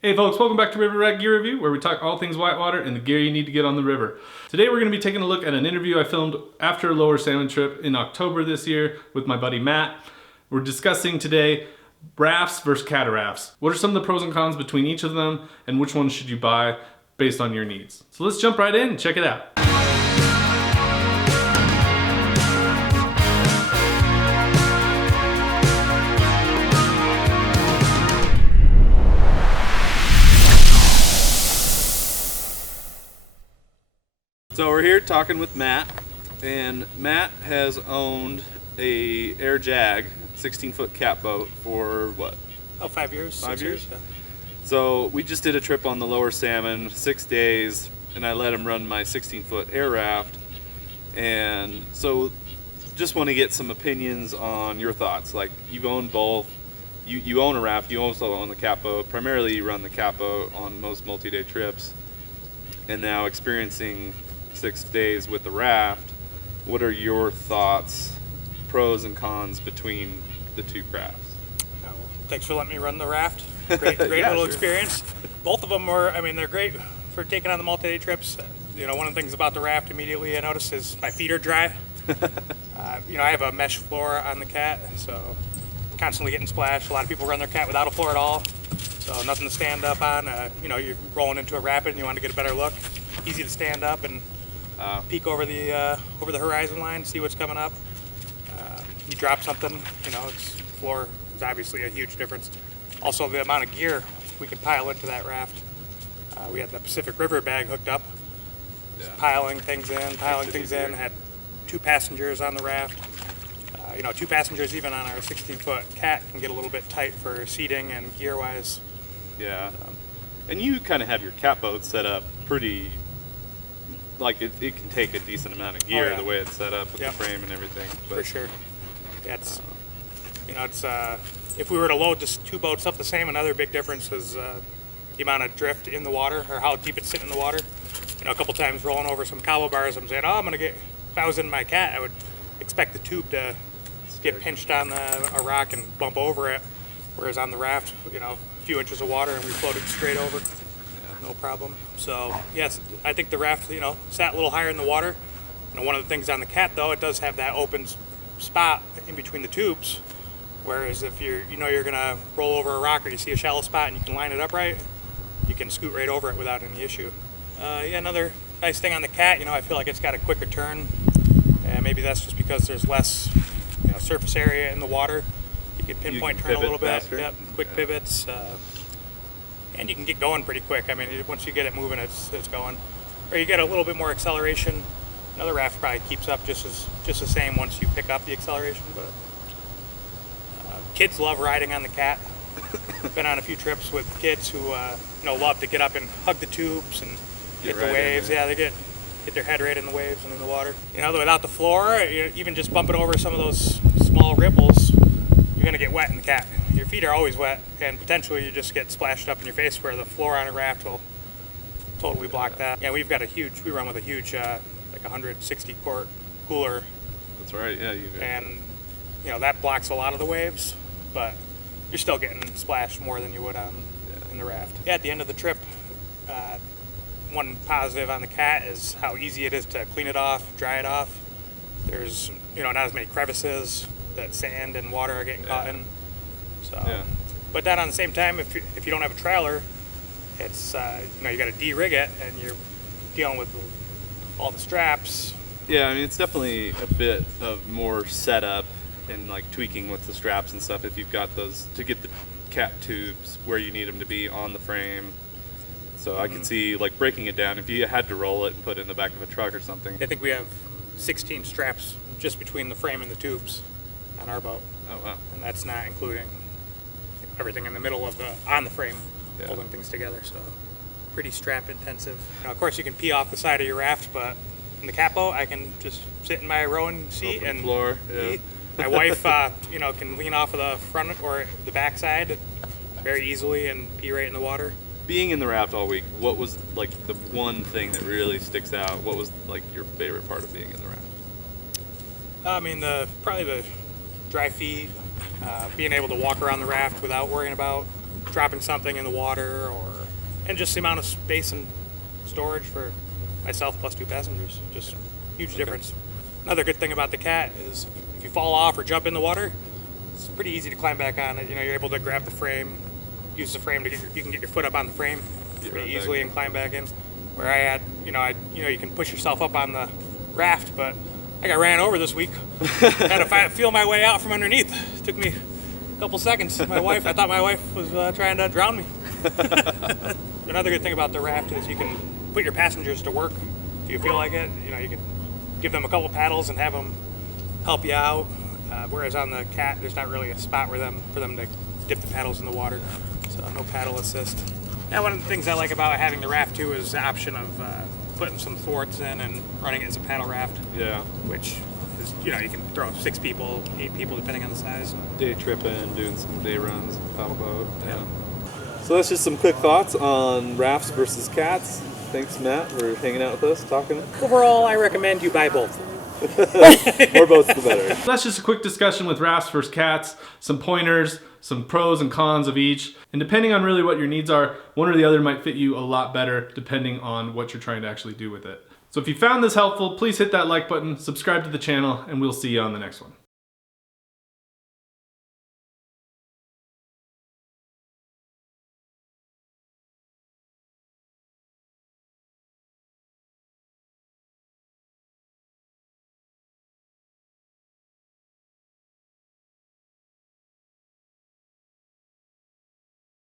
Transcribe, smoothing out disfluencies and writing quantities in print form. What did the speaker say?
Hey folks, welcome back to River Rat Gear Review, where we talk all things whitewater and the gear you need to get on the river. Today we're going to be taking a look at an interview I filmed after a lower salmon trip in October this year with my buddy Matt. We're discussing today Rafts versus Catarafts. What are some of the pros and cons between each of them, and which one should you buy based on your needs? So let's jump right in and check it out. So we're here talking with Matt, and Matt has owned a Air Jag 16-foot cat boat for what? Oh, 5 years. 5 years? Yeah. So we just did a trip on the lower salmon, 6 days, and I let him run my 16-foot air raft. And so just want to get some opinions on your thoughts. Like, you've owned both. You own a raft, you also own the cat boat. Primarily you run the cat boat on most multi-day trips. And now experiencing 6 days with the raft, what are your thoughts, pros and cons between the two crafts? Oh, thanks for letting me run the raft. Great Yeah, little sure. experience. Both of them were, they're great for taking on the multi-day trips. One of the things about the raft immediately I noticed is my feet are dry. I have a mesh floor on the cat, so constantly getting splashed. A lot of people run their cat without a floor at all, so nothing to stand up on. You're rolling into a rapid and you want to get a better look. Easy to stand up and peek over the horizon line, see what's coming up. You drop something, it's floor is obviously a huge difference. Also, the amount of gear we can pile into that raft. We had the Pacific River bag hooked up, piling things in. Had 2 passengers on the raft. 2 passengers even on our 16-foot cat can get a little bit tight for seating and gear-wise. Yeah. And you kind of have your cat boat set up pretty, like it can take a decent amount of gear, the way it's set up with the frame and everything. But, for sure. Yeah, it's if we were to load just 2 boats up the same, another big difference is the amount of drift in the water, or how deep it's sitting in the water. A couple times rolling over some cobble bars, I'm saying, if I was in my cat, I would expect the tube to get pinched on a rock and bump over it. Whereas on the raft, a few inches of water and we floated straight over. No problem. So yes, I think the raft, sat a little higher in the water. One of the things on the cat though, it does have that open spot in between the tubes. Whereas if you're gonna roll over a rock or you see a shallow spot and you can line it up right, you can scoot right over it without any issue. Another nice thing on the cat, I feel like it's got a quicker turn, and maybe that's just because there's less, surface area in the water. You can pinpoint turn a little bit. Faster. Yep, quick pivots. And you can get going pretty quick. Once you get it moving, it's going. Or you get a little bit more acceleration. Another raft probably keeps up just the same once you pick up the acceleration. But kids love riding on the cat. Been on a few trips with kids who love to get up and hug the tubes and hit the waves. Yeah, they hit their head right in the waves and in the water. Without the floor, even just bumping over some of those small ripples, you're gonna get wet in the cat. Your feet are always wet, and potentially you just get splashed up in your face, where the floor on a raft will totally block that. Yeah, we run with a huge, like 160 quart cooler. That's right, yeah. And, that blocks a lot of the waves, but you're still getting splashed more than you would in the raft. Yeah, at the end of the trip, one positive on the cat is how easy it is to clean it off, dry it off. There's, not as many crevices that sand and water are getting caught in. So, but then on the same time, if you don't have a trailer, it's you got to de-rig it, and you're dealing with all the straps. Yeah, it's definitely a bit of more setup and like tweaking with the straps and stuff if you've got those to get the cat tubes where you need them to be on the frame. So I could see like breaking it down if you had to roll it and put it in the back of a truck or something. I think we have 16 straps just between the frame and the tubes on our boat. Oh wow! And that's not including everything in the middle of on the frame, holding things together. So pretty strap intensive. Of course, you can pee off the side of your raft, but in the cat boat, I can just sit in my rowing seat Open and floor. Yeah. pee. My wife, can lean off of the front or the back side very easily and pee right in the water. Being in the raft all week, what was like the one thing that really sticks out? What was like your favorite part of being in the raft? Probably the dry feet, being able to walk around the raft without worrying about dropping something in the water, and just the amount of space and storage for myself plus 2 passengers. Just huge difference. Another good thing about the Cat is if you fall off or jump in the water, it's pretty easy to climb back on it. You're able to grab the frame, use the frame to you can get your foot up on the frame pretty easily and climb back in. Where I had, you can push yourself up on the raft, but I got ran over this week. Had to feel my way out from underneath. It took me a couple seconds. I thought my wife was trying to drown me. Another good thing about the raft is you can put your passengers to work if you feel like it. You can give them a couple paddles and have them help you out. Whereas on the Cat, there's not really a spot for them to dip the paddles in the water, so no paddle assist. Yeah, one of the things I like about having the raft too is the option of putting some thwarts in and running it as a paddle raft. Yeah. Which is, you can throw 6 people, 8 people, depending on the size. Day tripping, doing some day runs, paddle boat. Yeah. So that's just some quick thoughts on rafts versus cats. Thanks, Matt, for hanging out with us, talking. Overall, I recommend you buy both. More boats, the better. That's just a quick discussion with rafts versus cats, some pointers, some pros and cons of each. And depending on really what your needs are, one or the other might fit you a lot better depending on what you're trying to actually do with it. So if you found this helpful, please hit that like button, subscribe to the channel, and we'll see you on the next one.